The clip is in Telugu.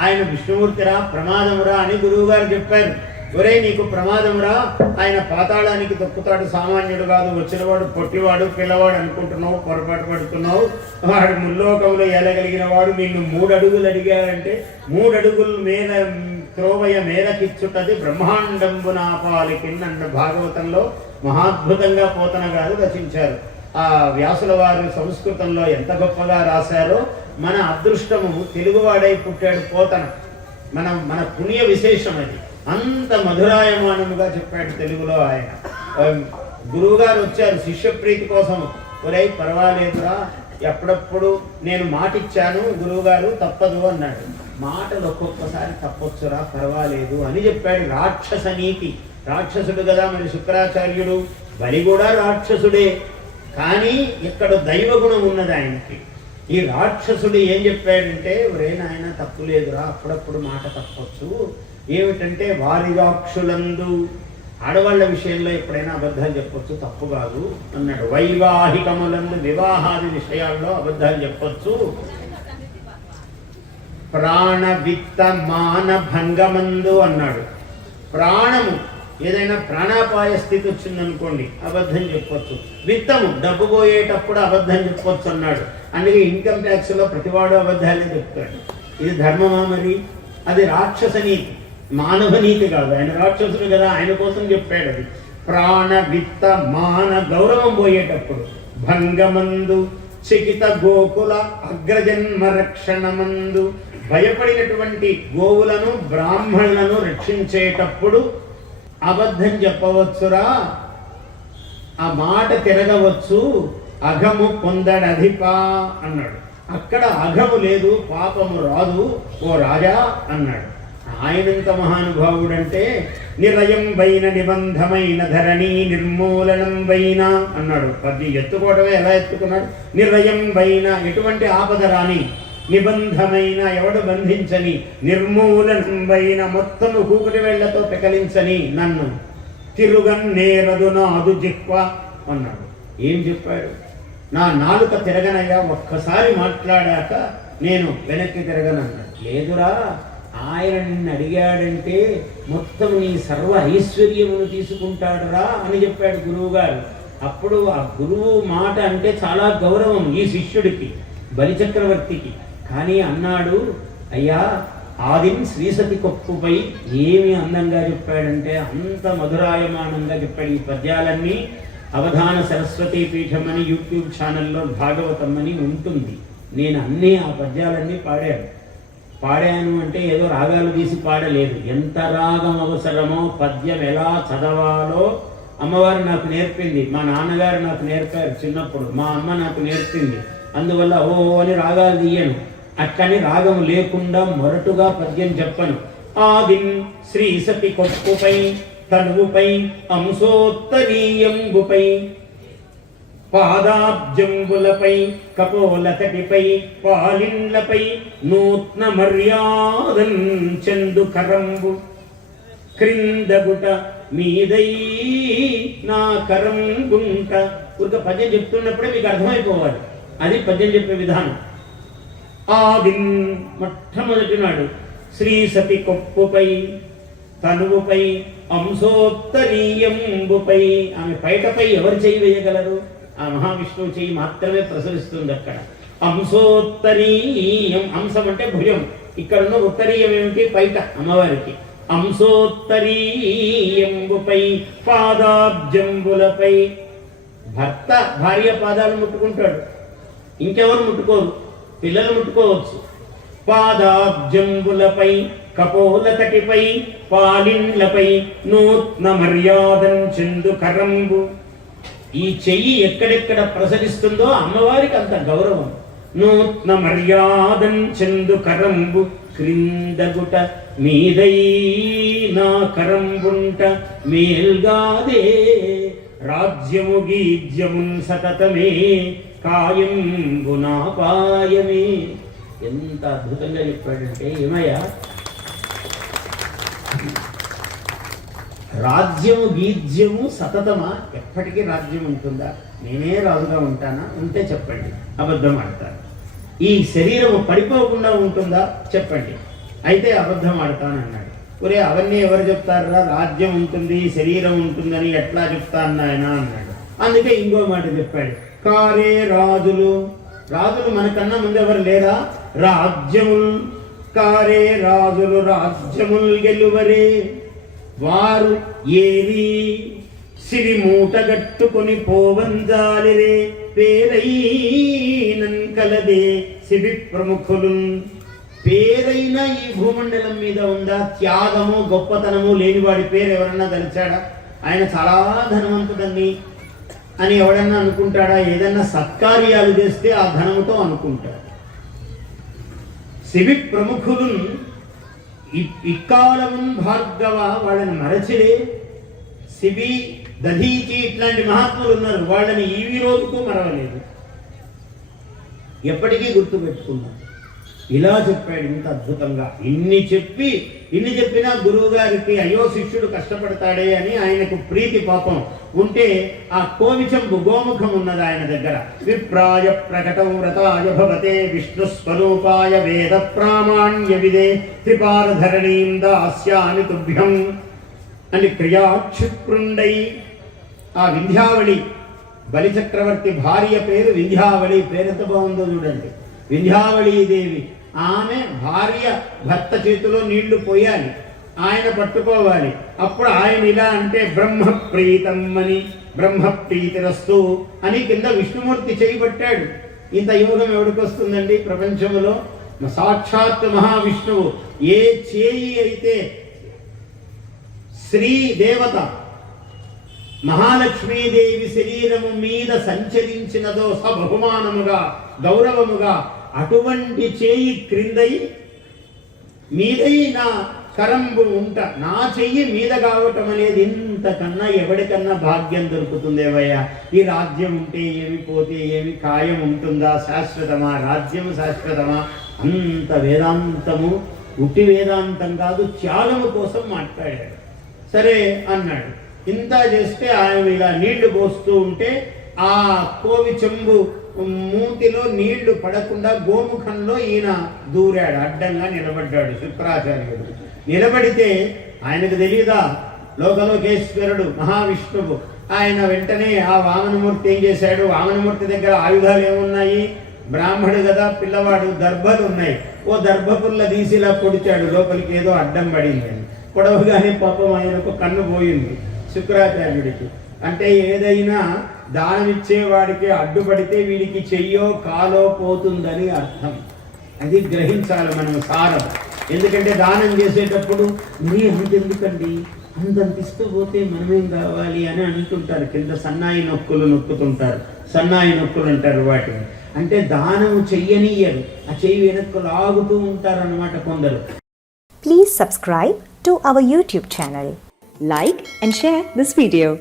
ఆయన విష్ణుమూర్తిరా ప్రమాదమురా అని గురువు గారు చెప్పారు. ఒరే నీకు ప్రమాదమురా ఆయన పాతాళానికి తొక్కుతాడు సామాన్యుడు కాదు వచ్చినవాడు పొట్టివాడు పిల్లవాడు అనుకుంటున్నావు పొరపాటు పడుతున్నావు. వాడు ముల్లోకంలో ఎలగలిగిన వాడు నిన్ను మూడు అడుగులు అడిగాడంటే మూడు అడుగుల మీద త్రోవయ మేరకిచ్చుటది బ్రహ్మాండంబున పాలికిన్నన్న భాగవతంలో మహాద్భుతంగా పోతన గారు రచించారు. ఆ వ్యాసుల వారు సంస్కృతంలో ఎంత గొప్పగా రాశారో మన అదృష్టము తెలుగువాడై పుట్టాడు పోతన. మన మన పుణ్య విశేషం అది. అంత మధురాయమానముగా చెప్పాడు తెలుగులో ఆయన. గురువుగారు వచ్చారు శిష్యప్రీతి కోసం. ఒరే పర్వాలేదురా ఎప్పుడప్పుడు నేను మాట ఇచ్చాను గురువుగారు తప్పదు అన్నాడు. మాటలు ఒక్కొక్కసారి తప్పొచ్చురా పర్వాలేదు అని చెప్పాడు రాక్షస నీతి. రాక్షసుడు కదా మరి శుక్రాచార్యుడు. బలి కూడా రాక్షసుడే. కానీ ఇక్కడ దైవ గుణం ఉన్నది ఆయనకి. ఈ రాక్షసుడు ఏం చెప్పాడంటే ఎవరైనా తప్పు లేదురా అప్పుడప్పుడు మాట తప్పొచ్చు. ఏమిటంటే వారి రాక్షులందు ఆడవాళ్ళ విషయంలో ఎప్పుడైనా అబద్ధాలు చెప్పొచ్చు తప్పు కాదు అన్నాడు. వైవాహికములందు వివాహాది విషయాల్లో అబద్ధాలు చెప్పొచ్చు. ప్రాణ విత్త మాన భంగమందు అన్నాడు. ప్రాణము ఏదైనా ప్రాణాపాయ స్థితి వచ్చిందనుకోండి అబద్ధం చెప్పొచ్చు. విత్తము డబ్బు పోయేటప్పుడు అబద్ధం చెప్పొచ్చు అన్నాడు. అందుకే ఇన్కమ్ ట్యాక్స్లో ప్రతివాడు అబద్ధాలే చెప్తాడు. ఇది ధర్మమా మరి? అది రాక్షస నీతి. మానవ నీతి కాదు. ఆయన రాక్షసుడు కదా ఆయన కోసం చెప్పాడు అది. ప్రాణ విత్త మాన గౌరవం పోయేటప్పుడు భంగమందు చికిత గోకుల అగ్రజన్మ రక్షణమందు భయపడినటువంటి గోవులను బ్రాహ్మణులను రక్షించేటప్పుడు అబద్ధం చెప్పవచ్చురా? ఆ మాట తిరగవచ్చు. అఘము పొందడధిప అన్నాడు. అక్కడ అఘము లేదు పాపము రాదు ఓ రాజా అన్నాడు. ఆయనంత మహానుభావుడంటే నిరయం వైన నిబంధమైన ధరణి నిర్మూలనం వైన అన్నాడు. పద్యం ఎత్తుకోవడమే ఎలా ఎత్తుకున్నాడు? నిరయం వైన ఎటువంటి ఆపద రాని నిబంధమైన ఎవడు బంధించని నిర్మూలనంబైన మొత్తము కూకుటి వేళ్ళతో పెకలించని నన్ను తిరుగన్నేరదు నాదు జిక్వ అన్నాడు. ఏం చెప్పాడు? నా నాలుక తిరగనయ్యా ఒక్కసారి మాట్లాడాక నేను వెనక్కి తిరగనన్నాడు లేదురా ఆయన నిన్ను అడిగాడంటే మొత్తం నీ సర్వ ఐశ్వర్యమును తీసుకుంటాడురా అని చెప్పాడు గురువు గారు అప్పుడు ఆ గురువు మాట అంటే చాలా గౌరవం ఈ శిష్యుడికి బలిచక్రవర్తికి. కానీ అన్నాడు అయ్యా ఆదిం శ్రీసతి కొప్పుపై ఏమి అందంగా చెప్పాడంటే అంత మధురాయమానంగా చెప్పాడు ఈ పద్యాలన్నీ. అవధాన సరస్వతి పీఠం అని యూట్యూబ్ ఛానల్లో భాగవతం అని ఉంటుంది. నేను అన్నీ ఆ పద్యాలన్నీ పాడాను. పాడాను అంటే ఏదో రాగాలు తీసి పాడలేదు. ఎంత రాగం అవసరమో పద్యం ఎలా చదవాలో అమ్మవారు నాకు నేర్పింది. మా నాన్నగారు నాకు నేర్పారు చిన్నప్పుడు. మా అమ్మ నాకు నేర్పింది. అందువల్ల ఓ అని రాగాలు తీయను అక్కని రాగం లేకుండా మొరటుగా పద్యం చెప్పను. ఆదిన్ శ్రీ సతి కొప్పుపై తనువుపై అంశోత్తరీయంబుపై పాదాబ్జంబులపై కపోలతటిపై పాలిండ్లపై నూత్న మర్యాదం చందు కరంబు. క్రిందగుట మీదై నా కరం గుంట ఒక పద్యం చెప్తున్నప్పుడే మీకు అర్థమైపోవాలి. అది పద్యం చెప్పే విధానం. ఆదిం మొట్టమొదటి నాడు శ్రీ సతి కొప్పుపై తనువుపై అంశోత్తరీయంబుపై. ఆమె పైటపై ఎవరు చేయి వేయగలరు? ఆ మహావిష్ణువు చేయి మాత్రమే ప్రసరిస్తుంది అక్కడ. అంశోత్తరీయం అంశం అంటే భుజం. ఇక్కడ ఉన్న ఉత్తరీయం ఏమిటి? పైట అమ్మవారికి. అంశోత్తరీయంబుపై పాదాబ్జంబులపై. భర్త భార్య పాదాలు ముట్టుకుంటాడు. ఇంకెవరు ముట్టుకోరు? పిల్లలు ముట్టుకోవచ్చు. పాదాబ్జంబులపై కపోలతటిపై పాలిండ్లపై నూత్న మర్యాదం చెందు కరంబు. ఈ చెయ్యి ఎక్కడెక్కడ ప్రసరిస్తుందో అమ్మవారికి అంత గౌరవం. నూత్న మర్యాదం చెందు కరంబు. క్రిందగుట మీదై నా కరంబుంట మేల్గాదే. రాజ్యము గీజ్యమున్ సతతమే. కాయంబు నాపాయమే ఎంత అద్భుతంగా చెప్పాడంటే ఏమయ్య? రాజ్యము గీజ్యము సతతమా? ఎప్పటికీ రాజ్యం ఉంటుందా? నేనే రాజుగా ఉంటానా? ఉంటే చెప్పండి. అబద్ధం ఆడతాను. ఈ శరీరము పడిపోకుండా ఉంటుందా? చెప్పండి. అయితే అబద్ధం ఆడతానన్నాడు. ఒరే అవన్నీ ఎవరు చెప్తారా? రాజ్యం ఉంటుంది శరీరం ఉంటుందని ఎట్లా చెప్తాను నాయన? అన్నాడు. అందుకే ఇంకో మాట చెప్పాడు. కారే రాజులు. రాజులు మనకన్నా ముందు ఎవరు లేరా? రాజ్యముల్. కారే రాజులు రాజ్యముల్ గెలువరే. వారు ఏరి సిరి మూటగట్టుకొని పోవంజాలిరే. పేరైనన్ కలదే శిబి ప్రముఖులు పేరైన ఈ భూమండలం మీద ఉందా? త్యాగము గొప్పతనము లేనివాడి పేరు ఎవరన్నా తలిచాడా ఆయన చాలా ధనవంతుడని అని ఎవడన్నా అనుకుంటాడా? ఏదన్నా సత్కార్యాలు చేస్తే ఆ ధనముతో అనుకుంటాడు. సివిక్ ప్రముఖులు ఇక్కాలమున్ భార్గవ వాళ్ళని మరచిలే. సిబి దధీచి ఇట్లాంటి మహాత్ములు ఉన్నారు. వాళ్ళని ఈ రోజుకు మరవలేదు. ఎప్పటికీ గుర్తుపెట్టుకున్నాం ఇలా చెప్పాడు ఇంత అద్భుతంగా. ఇన్ని చెప్పి ఇన్ని చెప్పినా గురువు గారికి అయ్యో శిష్యుడు కష్టపడతాడే అని ఆయనకు ప్రీతి పాపం. ఉంటే ఆ కోవిచంబు గోముఖం ఉన్నది ఆయన దగ్గర. విప్రాయ ప్రకటం వ్రతాయ భవతే విష్ణు స్వరూపాయ వేద ప్రామాణ్య విదే త్రిపారధరణీం దాస్యామి తుభ్యం అని క్రియాక్షిప్రుండై ఆ వింధ్యావళి బలిచక్రవర్తి భార్య పేరు వింధ్యావళి. పేరు ఎంత బాగుందో చూడండి. వింధ్యావళీ దేవి ఆమె భార్య భర్త చేతిలో నీళ్ళు పోయాలి. ఆయన పట్టుకోవాలి. అప్పుడు ఆయన ఇలా అంటే బ్రహ్మప్రీతం అని బ్రహ్మప్రీతిరస్తు అని కింద విష్ణుమూర్తి చేయబట్టాడు ఇంత యోగం ఎవరికి వస్తుందండి ప్రపంచంలో? సాక్షాత్ మహావిష్ణువు. ఏ చేయి అయితే శ్రీ దేవత మహాలక్ష్మీదేవి శరీరము మీద సంచరించినదో సబహుమానముగా గౌరవముగా అటువంటి చేయి క్రిందై మీదై నా కరంబు ఉంట నా చెయ్యి మీద కావటం అనేది ఇంతకన్నా ఎవరికన్నా భాగ్యం దొరుకుతుందేవయ్యా ఈ రాజ్యం ఉంటే ఏమి పోతే ఏమి ఖాయం ఉంటుందా? శాశ్వతమా? రాజ్యం శాశ్వతమా? అంత వేదాంతము ఉట్టి వేదాంతం కాదు త్యాగము కోసం మాట్లాడాడు. సరే అన్నాడు. ఇంత చేస్తే ఆయన ఇలా నీళ్ళు పోస్తూ ఉంటే ఆ కోవి చెంబు మూతిలో నీళ్ళు పడకుండా గోముఖంలో ఈయన దూరాడు అడ్డంగా నిలబడ్డాడు శుక్రాచార్యుడు. నిలబడితే ఆయనకు తెలియదా లోకలోకేశ్వరుడు మహావిష్ణువు. ఆయన వెంటనే ఆ వామనమూర్తి ఏం చేశాడు? వామనమూర్తి దగ్గర ఆయుధాలు ఏమున్నాయి? బ్రాహ్మడు కదా పిల్లవాడు దర్భలు ఉన్నాయి. ఓ దర్భపుల్ల తీసిలా పొడిచాడు లోపలికి ఏదో అడ్డం పడింది అని. పొడవగానే పాపం ఆయనకు కన్ను పోయింది శుక్రాచార్యుడికి. అంటే ఏదైనా దానమిచ్చేవాడికి అడ్డుపడితే వీడికి చెయ్యో కాలో పోతుందని అర్థం. అది గ్రహించాలి మనం సారం. ఎందుకంటే దానం చేసేటప్పుడు మరీ అంతెందుకండి? అంతంత ఇస్తూ పోతే మనమేం కావాలి? అని అంటుంటారు. కింద సన్నాయి నొక్కులు నొక్కుతుంటారు. సన్నాయి నొక్కులు అంటారు వాటిని. అంటే దానము చెయ్యనీయరు. ఆ చెయ్యి వెనక్కు లాగుతూ ఉంటారు అన్నమాట కొందరు. Please subscribe to our YouTube channel like and share this video